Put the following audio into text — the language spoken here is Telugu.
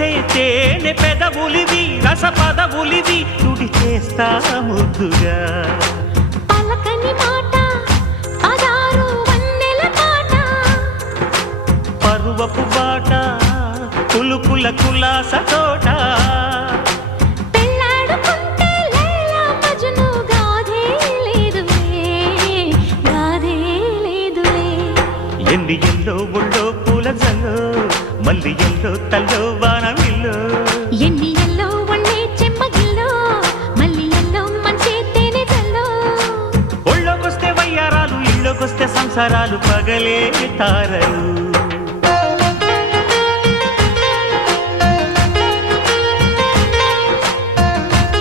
మెరిసే తేనె పెదవులివి రస పదవులివి తుడి చేస్తా ముద్దుగా పలకని మాట పదారు వన్నెల పాట పరువపు బాట కులుకుల కులాస తోట పెళ్ళాడుకుంటే లైలా మజ్ను గాథే లేదులే ఎన్ని ఎల్లో ఒళ్ళో పూల జల్లో మల్లి ఎల్లో తల్లో వానవిల్లో ఎన్ని ఎల్లో ఒళ్ళే చెమ్మగిల్లో మల్లి ఎల్లో మంచి తేనె జల్లో ఒళ్ళోకొస్తే వయ్యారాలు ఇళ్ళోకొస్తే సంసారాలు పగలే తారలు